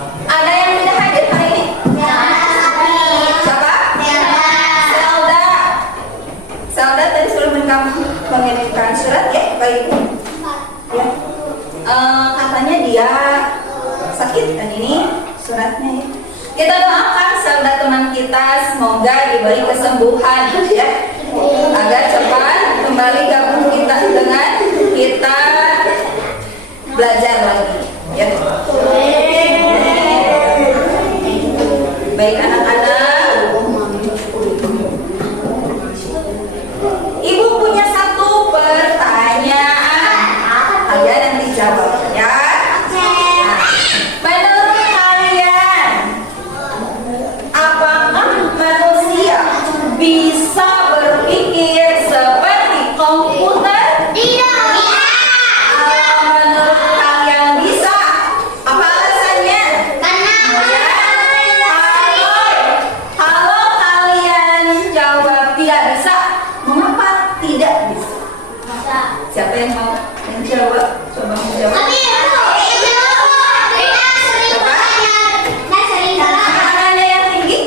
Ada yang tidak hadir hari ini? Siapa? Selda. Selda tadi sudah mengirimkan surat ya ke ibu. Ya. Katanya dia sakit dan ini suratnya ya. Kita doakan Selda teman kita semoga diberi kesembuhan ya, agar cepat kembali gabung kita dengan kita belajar lagi ya. Baik anak-anak, ibu punya satu pertanyaan, kalian nanti jawab ya. Menurut kalian, apakah manusia bisa berpikir seperti komputer? Tidak. Menurut kalian bisa? Apa alasannya? Karena Kalau kalian jawab tidak bisa, mengapa tidak bisa? Siapa yang mau menjawab? Coba menjawab. Tangannya yang tinggi.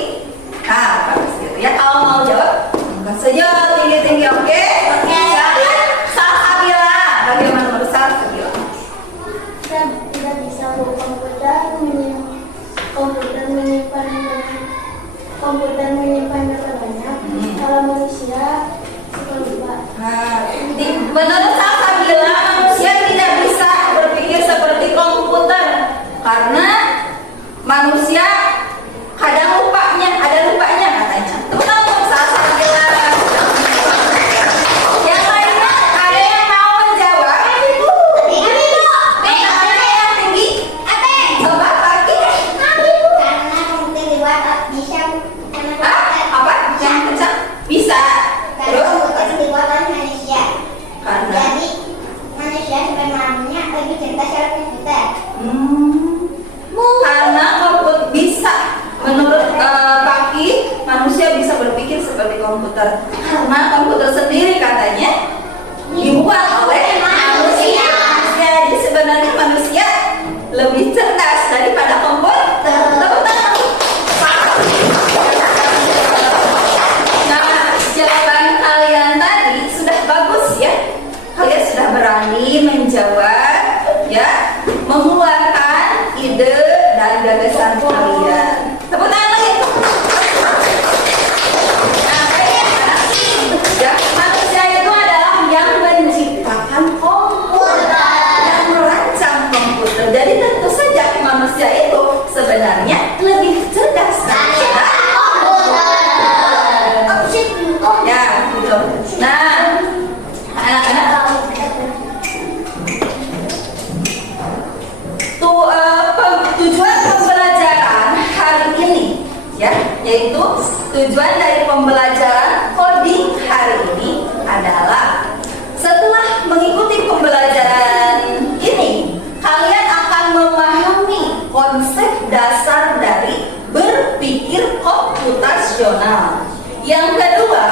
Nah, bagus gitu ya. Kalau mau jawab, angkat saja tinggi-tinggi, oke? Silakan. Salsabila. Bagaimana menurut Salsabila? kita tidak bisa komputer menyimpan data banyak. Kalau manusia suka lupa. Menurut Salsabila, manusia tidak bisa berpikir seperti komputer karena manusia kadang lupanya, ada lupanya katanya. Tepuk tangan untuk Salsabila. Yang lainnya ada yang mau menjawab? Tangannya yang tinggi. Coba kaki. Karena komputer dibuat bisa Apa? Yang kencang? Bisa. Terus? komputer dibuat oleh manusia. Karena Jadi manusia sebenarnya lebih cerdas dari komputer. Karena komputer bisa, menurut Paki, manusia bisa berpikir seperti komputer. Karena komputer sendiri katanya dibuat oleh manusia. Jadi sebenarnya manusia lebih cerdas daripada komputer. Tepuk tangan. Nah, jawaban kalian tadi sudah bagus ya. Kalian sudah berani menjawab ya, mengeluarkan ide dan gagasan kalian. Tepuk tangan lagi. Nah, ya, manusia itu adalah yang menciptakan komputer, yang merancang komputer. Jadi tentu saja manusia itu sebenarnya lebih cerdas daripada ya, gitu. Nah, anak-anak, tujuan pembelajaran hari ini ya, yaitu tujuan dari pembelajaran coding hari ini adalah setelah mengikuti pembelajaran ini, kalian akan memahami konsep dasar dari berpikir komputasional. Yang kedua,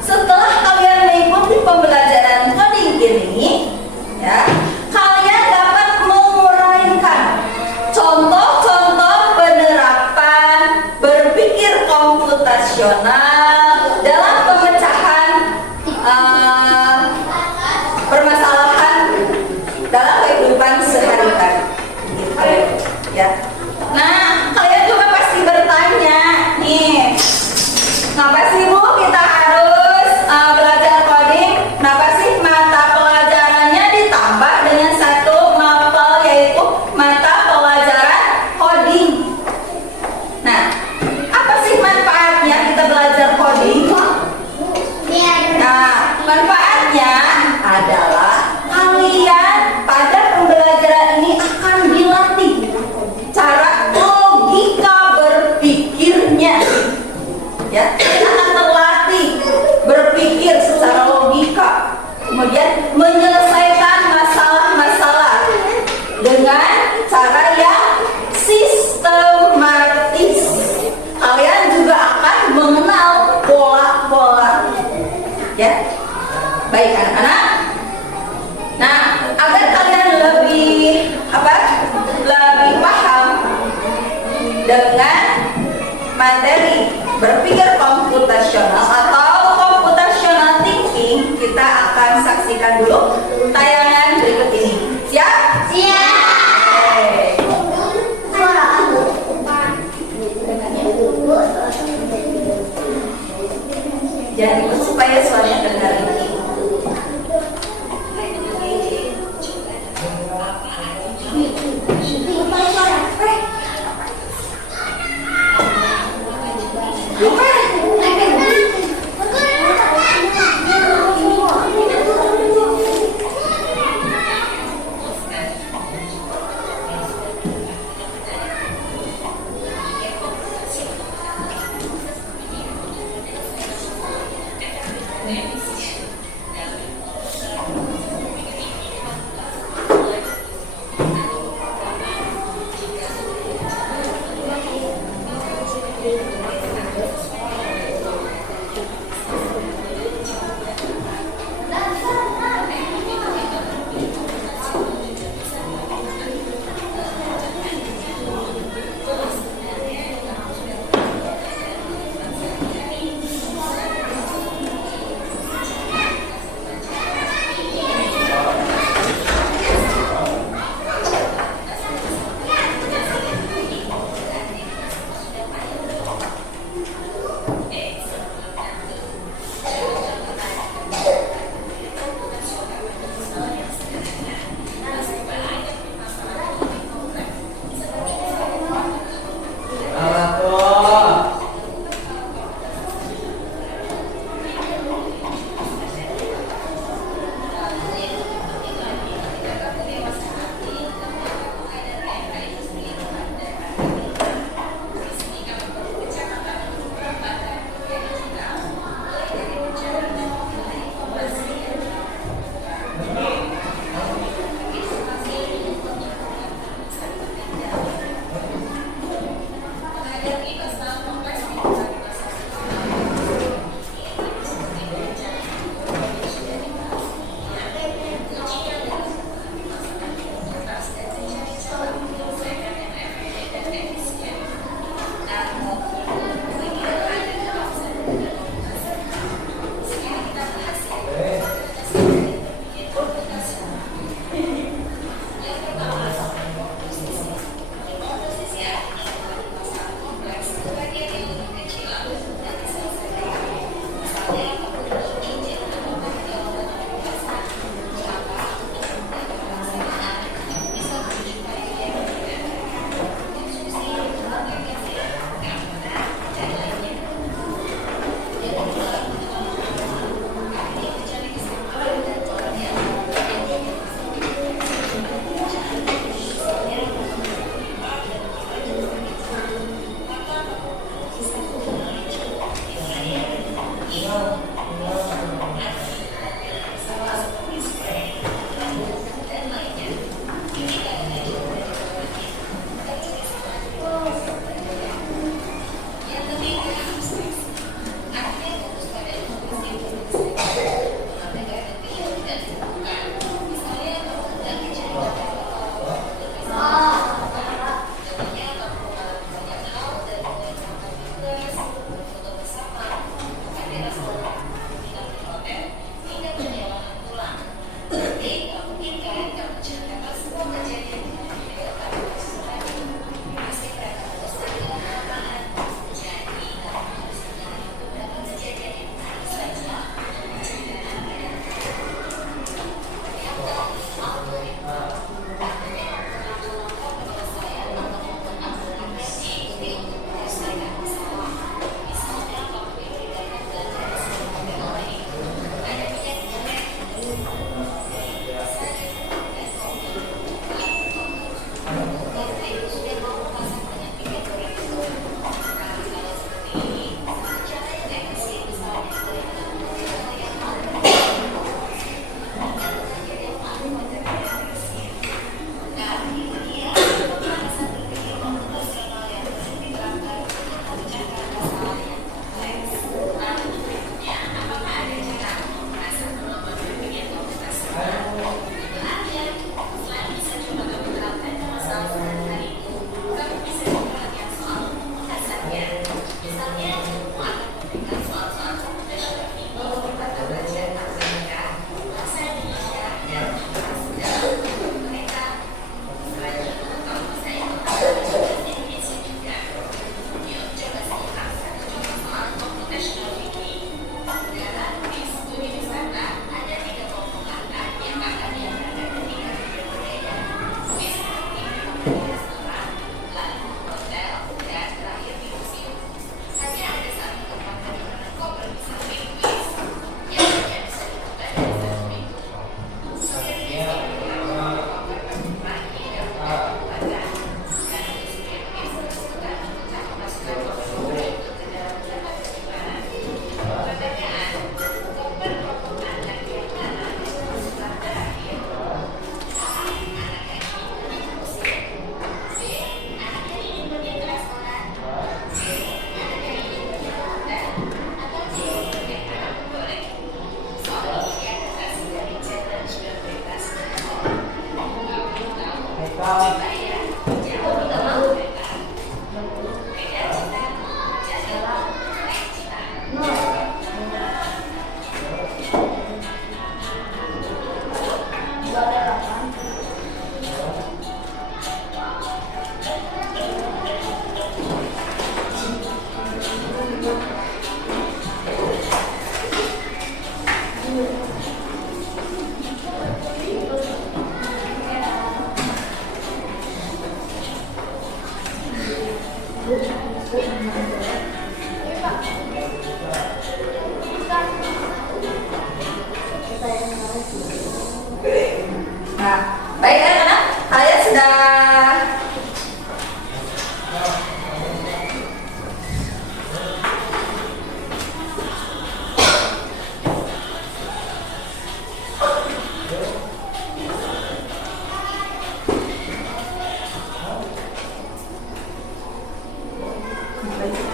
setelah kalian mengikuti pembelajaran coding ini, ya, kalian dapat menguraikan contoh-contoh penerapan berpikir komputasional dalam pemecahan permasalahan dalam kehidupan sehari-hari. Gitu, ya. Nah, kalian juga pasti bertanya nih, kenapa sih Bu kita harus belajar coding? Kenapa sih mata pelajarannya ditambah dengan satu mapel, yaitu mata pelajaran coding? Nah, apa sih manfaatnya kita belajar coding? Nah, manfaatnya adalah kalian pada pembelajaran ini akan dilatih cara logika berpikirnya. Ya, akan terlatih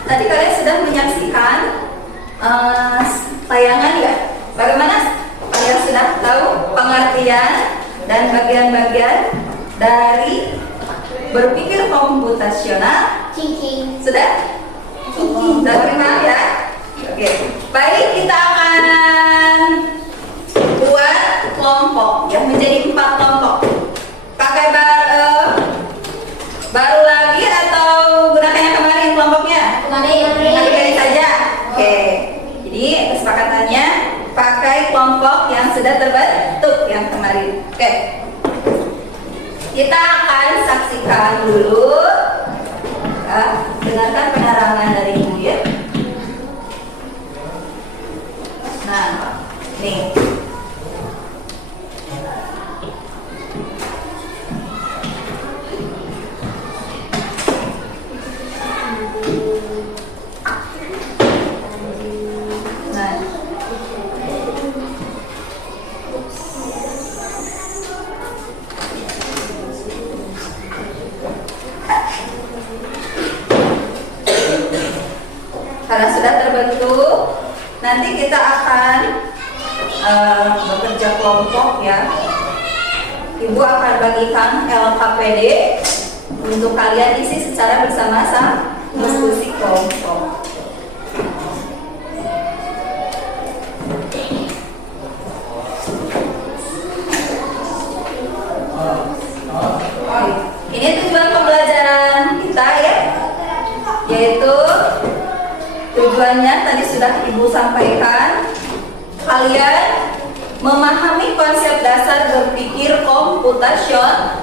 Tadi kalian sudah menyaksikan tayangan ya. Bagaimana kalian sudah tahu pengertian dan bagian-bagian dari berpikir komputasional? Thinking. Sudah? Sudah terima ya? Oke. Baik, kita akan buat kelompok ya, menjadi 4 kelompok. Pakai baru lagi atau gunakan yang kemarin kelompoknya? Kemarin saja. Oke. Jadi kesepakatannya pakai kelompok yang sudah terbentuk yang kemarin. Oke. Kita akan saksikan dulu. Ya, dengarkan penerangan dari Buyut. Nah, nih. Karena sudah terbentuk, nanti kita akan bekerja kelompok ya. Ibu akan bagikan LKPD untuk kalian isi secara bersama-sama, diskusi kelompok. Ini tujuan pembelajaran kita ya, yaitu tujuannya tadi sudah Ibu sampaikan, kalian memahami konsep dasar berpikir komputasional.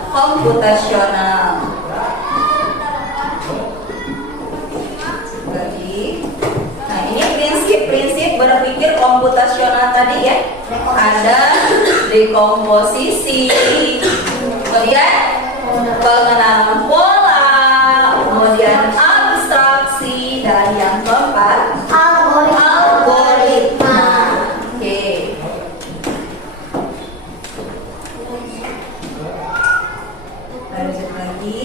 Nah, ini prinsip-prinsip berpikir komputasional tadi ya. Ada dekomposisi, kemudian pengenalan pola, kemudian abstraksi, dan yang keempat algoritma. Oke. Lanjut lagi.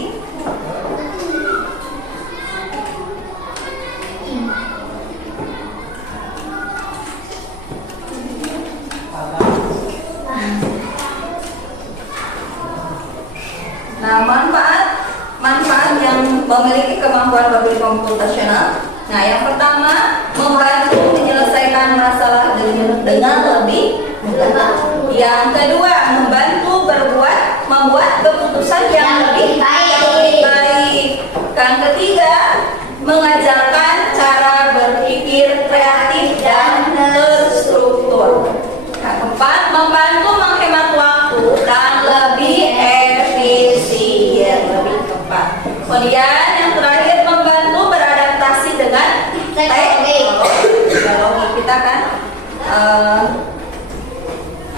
Nah, manfaat yang memiliki kemampuan berpikir komputasional. Nah, yang pertama, membantu menyelesaikan masalah dengan lebih mudah. Yang kedua, membantu membuat keputusan yang lebih baik. Yang ketiga, mengajarkan cara berpikir kreatif dan terstruktur. Yang keempat, membantu menghemat waktu dan lebih efisien, lebih tepat. Kemudian yang terakhir, membantu beradaptasi dengan teknologi. Kita kan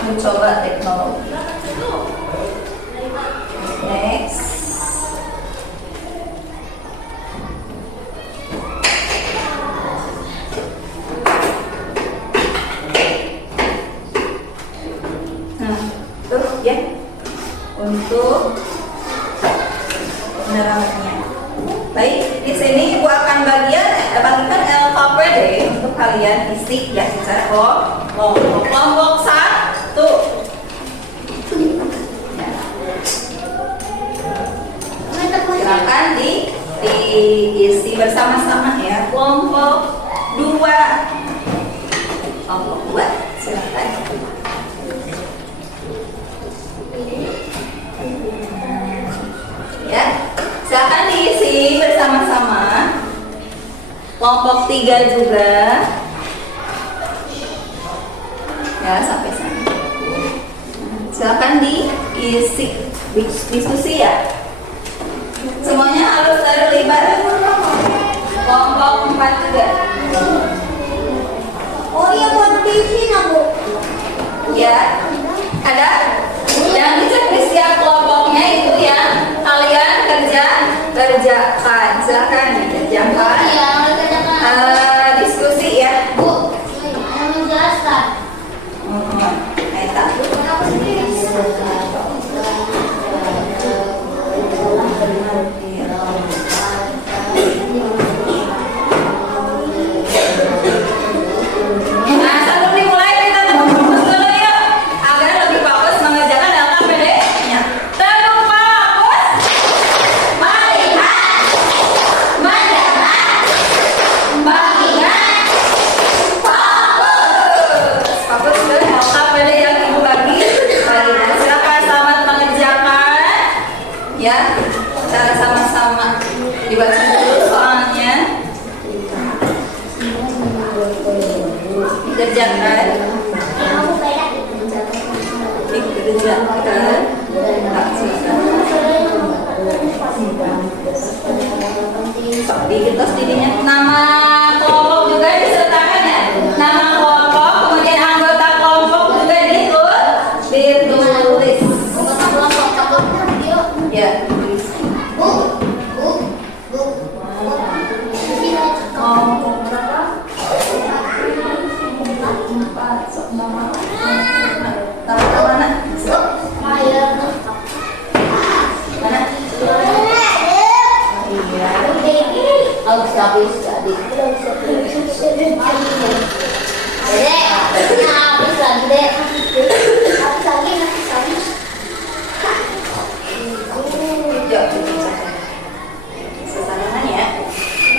mencoba teknologi. Next. Nah, tuh ya, untuk penerangannya. Baik, di sini Ibu akan bagikan LKPD untuk kalian isi ya secara kelompok 1. Silakan diisi bersama-sama ya. Kelompok 2. Kelompok 2, silakan. Ya, silakan diisi bersama-sama. Kelompok 3 juga. Ya, sampai sana. Silakan diisi diskusi ya. Semuanya harus terlibat. Kelompok 4 juga. Oh iya, buat bikin aku. Ya, ada yang dicek setiap kelompoknya itu yang kalian kerjakan. Silakan dikerjakan. Diskusi ya. Bu, yang menjelaskan. Dibaca dulu soalnya. Dikerjakan. Dikerjakan. Dikitos dirinya. Nama kelompok juga disertakan ya. Nama kelompok, kemudian anggota kelompok juga ditulis. Ya.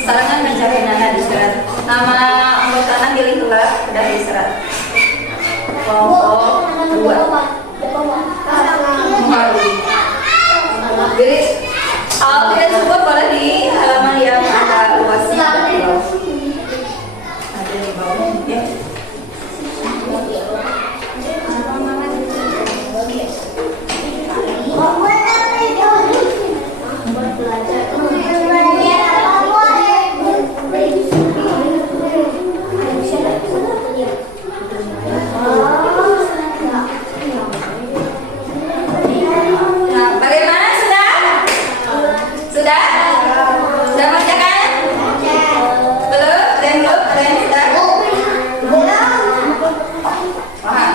Sarangan mencari nana di surat. Nama anggota pilih kelas sudah di surat. Kelompok 2. Jadi tidak sebut boleh di halaman yang ada luasnya. Ada di bawah ya. Nah, bagaimana sudah? Sudah? Sudah bacakan? Belum? Ada yang belum? Ada yang sudah? Wah,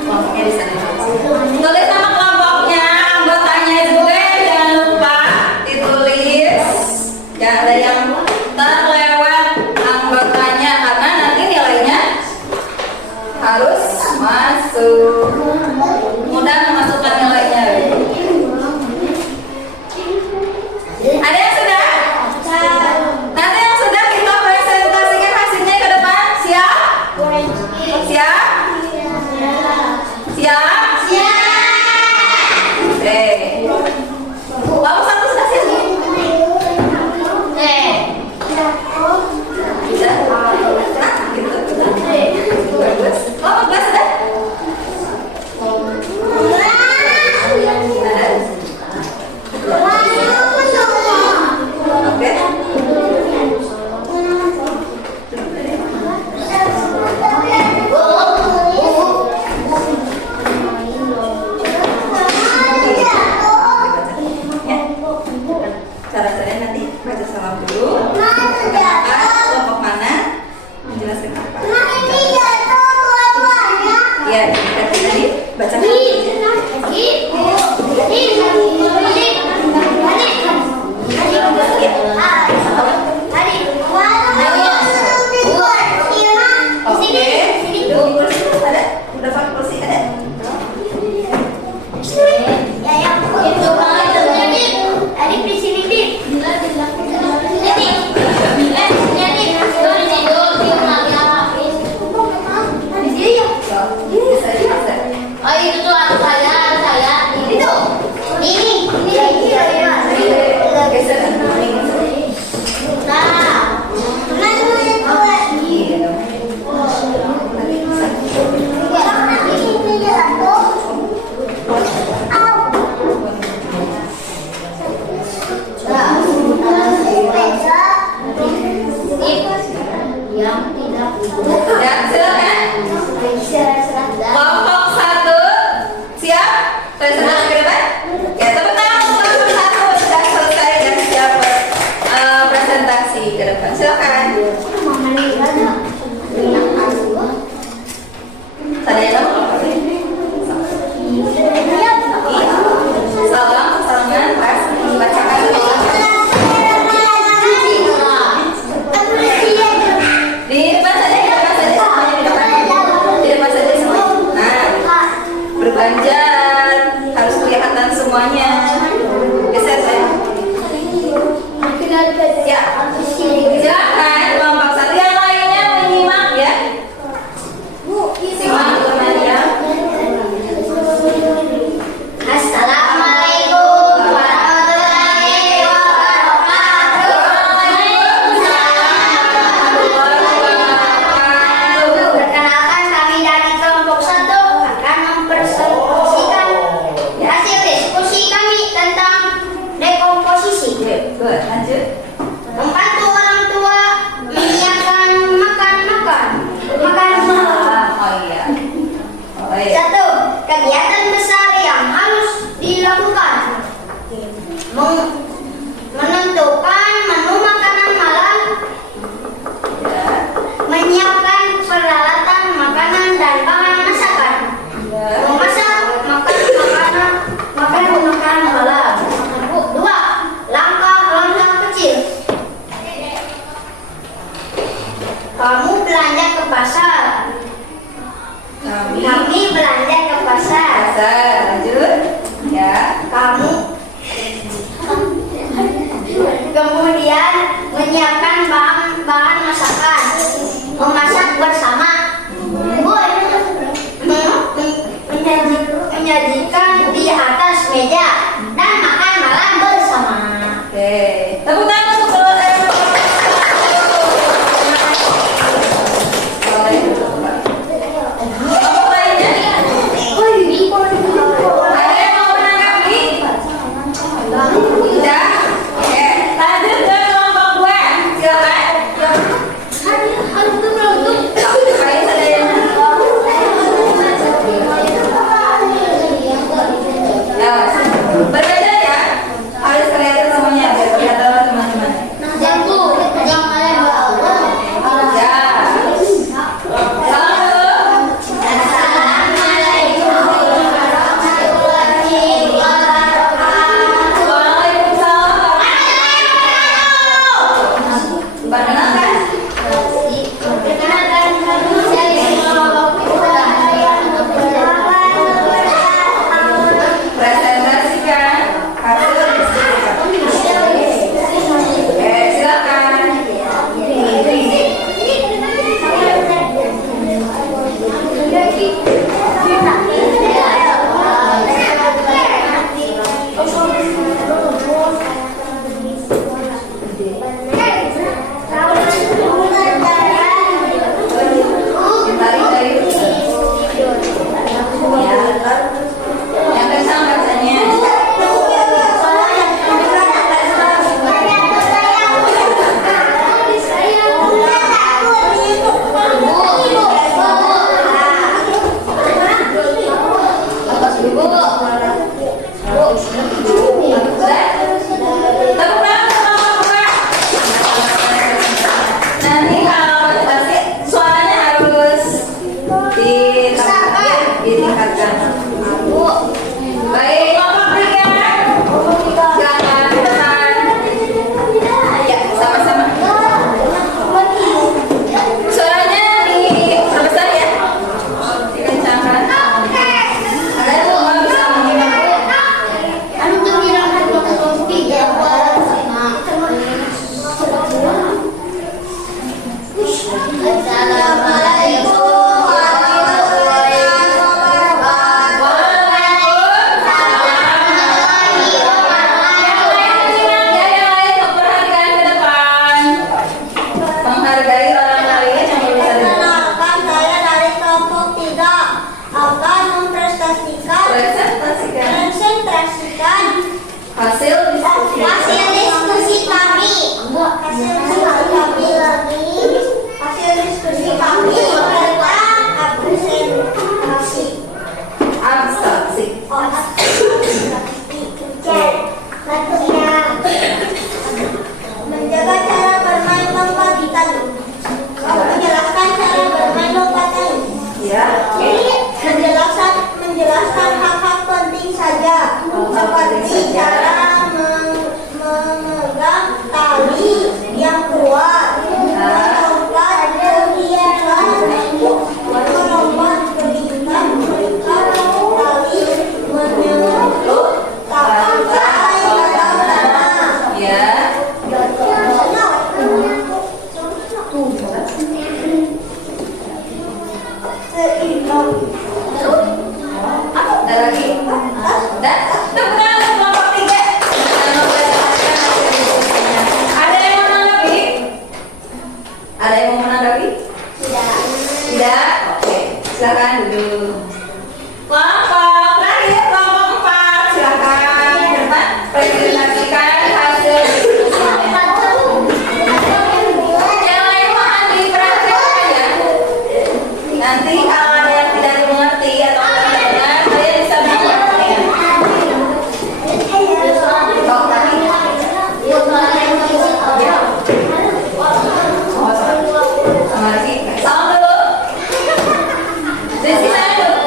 kelompoknya di sana. Tulis nama kelompoknya, anggotanya juga jangan lupa ditulis. Jangan ada yang terlewat anggotanya karena nanti nilainya harus masuk. Mudah memasukkan nilainya. Ada yang sudah? Nanti yang sudah kita presentasikan hasilnya ke depan. Siap? Siap? Siap? Oke. Kamu satu sudah siap? Sudah? Nah, gitu. Bagus. Kamu kelas sudah? Cara-caranya nanti baca salam dulu. Kelompok mana? Menjelaskan apa? Ya, tadi baca. Ya, silakan. Kelompok 1 siap? Presentasi ke depan? Ya, tepuk tangan untuk kelompok 1 sudah selesai dan siap presentasi ke depan. Silakan. Tadi ada apa? Salam, sarangan, pas membacakan di depan saja, semuanya di depan. Di depan saja semuanya. Nah, berganjar harus kelihatan semuanya. Geser saya. Ya, silakan kelompok 1 yang lainnya menyimak ya. Simak teman-teman. Assalamualaikum warahmatullahi wabarakatuh. Perkenalkan. Presentasikan hasil diskusi. Silakan. Yang kencang bacanya. Nanti kalau presentasi suaranya harus ditingkatkan. Baik, kelompok 3. Silakan depan. Ya, sama-sama. Suaranya diperbesar ya. Dikencangkan. Agar semua bisa mendengar. Menghargai orang lain yang berusaha. Perkenalkan, saya dari kelompok 3 akan mempresentasikan Hasil diskusi. hasil diskusi kami tentang presentasi. Abstraksi. Menjaga cara bermain lompat di tali. Menjelaskan cara bermain lompat tali. Ya. Menjelaskan hal-hal penting saja, seperti cara memegang tali yang kuat, melompat berikat tali, menyentuh tangkai atau tanah. Ya. Ada lagi? Dan kemudian kelompok 3. Ada yang mau menanggapi? Ada yang mau menanggapi? Tidak? Oke. Silakan duduk. Kelompok terakhir, kelompok 4. Silakan depan presentasikan hasil diskusinya. Yang lain mohon diperhatikan ya. Nanti kalau ada yang tidak dimengerti atau tidak benar, kalian bisa mengulangi ya. Kalau tadi, sama lagi. Salam dulu. Sisi saya dulu.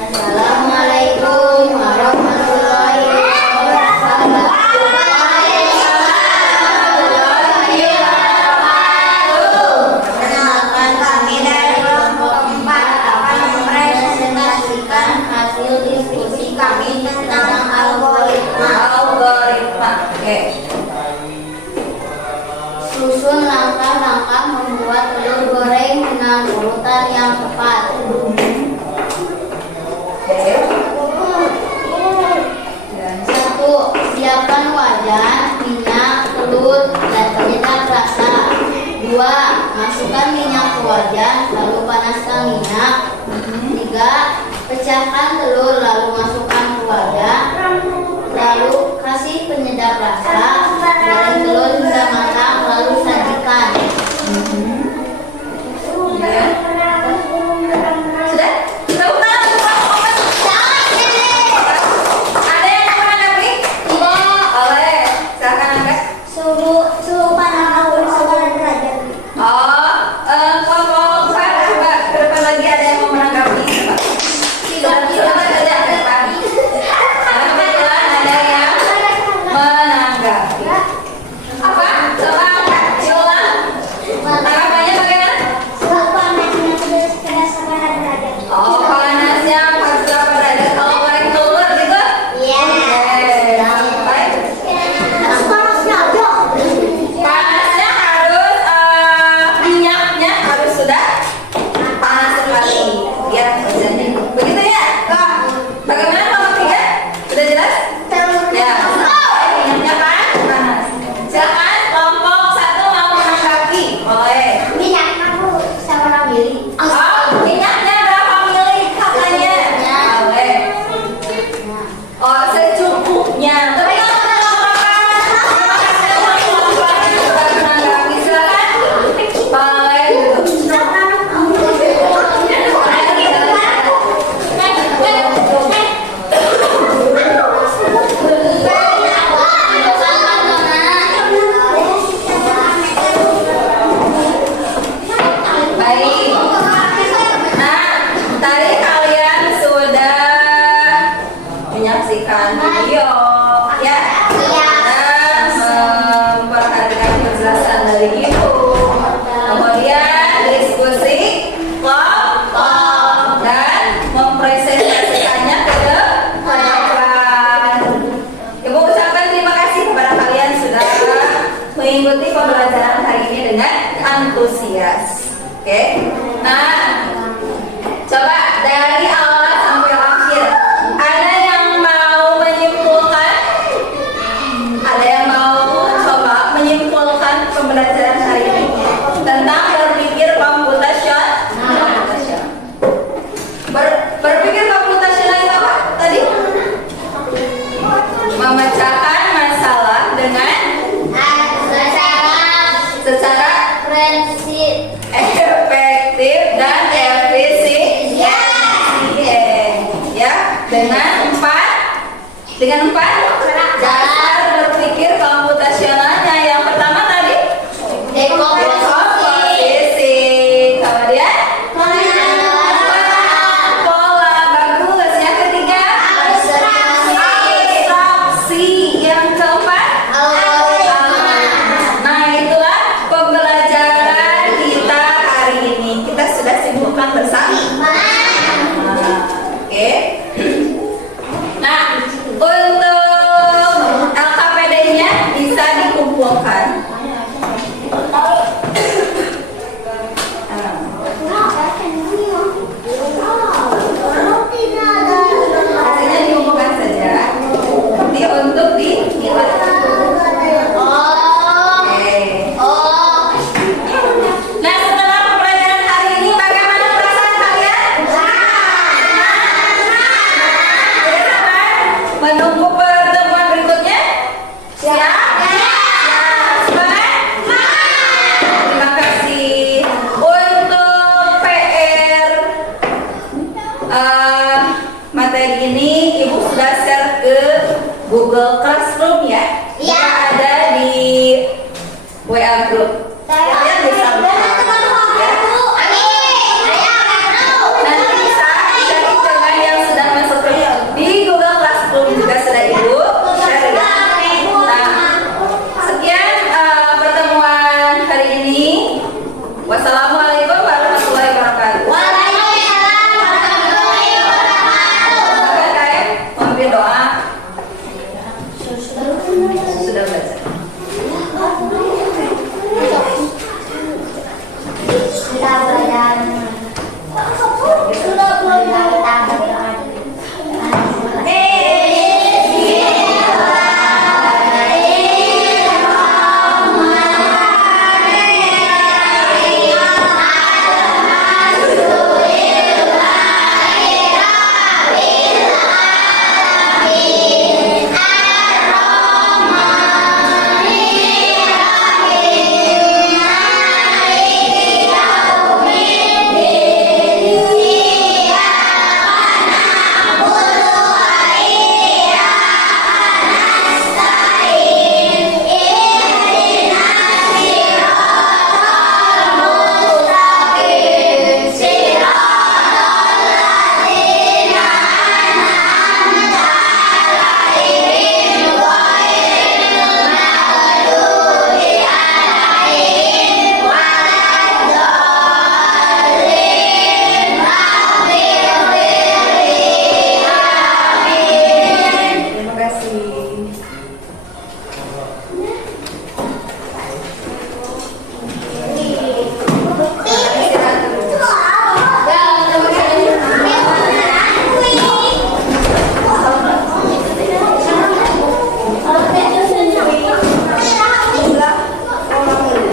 Assalamualaikum warahmatullahi wabarakatuh. Perkenalkan, kami dari kelompok 4 akan mempresentasikan hasil diskusi kami tentang algoritma. Algoritma. Oke. Susun langkah-langkah membuat telur goreng dengan urutan yang tepat. Oke. Dan 1. Siapkan wajan, minyak, telur, dan penyedap rasa. 2. Masukkan minyak ke wajan, lalu panaskan minyak. 3. Pecahkan telur, lalu masukkan ke wajan. Lalu kasih penyedap rasa. Goreng telur hingga matang, lalu sajikan. ya. Sudah? Tepuk tangan untuk kelompok 4. Ada yang mau menanggapi? Oleh. Silakan angkat. Suhu panas awal derajat. Kelompok 4 coba ke depan lagi, ada yang mau menanggapi? Silakan saja ke depan. Kebetulan ada yang menanggapi. Apa? Coba angkat. mengikuti pembelajaran hari ini dengan antusias. Oke. Nah, coba dari awal sampai akhir. Ada yang mau menyimpulkan? Ada yang mau coba menyimpulkan pembelajaran hari ini tentang berpikir komputasional? Berpikir komputasional itu apa tadi? Memecahkan masalah dengan secara efektif dan efisien. Ya, dengan empat dasar berpikir komputasionalnya. Yang pertama tadi dekomposisi, kemudian pola, bagus. Yang ketiga abstraksi, yang keempat nah, itulah pembelajaran kita hari ini. Kita sudah simpulkan bersama. Oke. Nah, untuk LKPD-nya bisa dikumpulkan. Hasilnya dikumpulkan saja. Nanti untuk dinilai. Nah, setelah pembelajaran hari ini, bagaimana perasaan kalian? Menunggu pertemuan berikutnya? Siap? Terima kasih. Untuk PR materi ini Ibu sudah share ke Google Classroom ya? Iya. Ada di WA group. Kalian bisa